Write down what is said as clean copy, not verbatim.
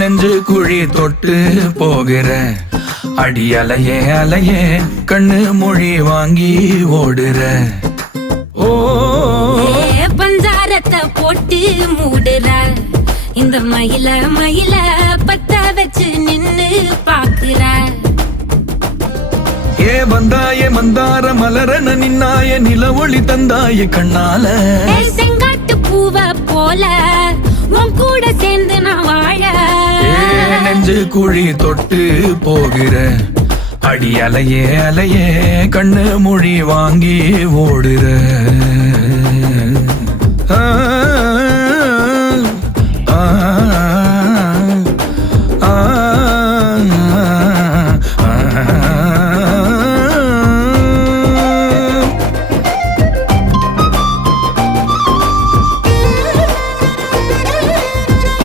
நெஞ்சு குழி தொட்டு போகிற அடி அலையே அலையே கண்ணு மொழி வாங்கி ஓடுற. ஓ பஞ்சாரத்தை போட்டு மூடுற இந்த மயில மயில பத்த வச்சு நின்னு பாக்குற. ஏ வந்தாய மந்தார மலரன நின்னாய நில ஒளி தந்தாய கண்ணால. செங்காட்டு பூவ போல உன் கூட சேர்ந்து நான் வாழ. நெஞ்சு குழி தொட்டு போகிற அடி அலையே அலையே கண்ணு மொழி வாங்கி ஓடுற. ஆ ஆ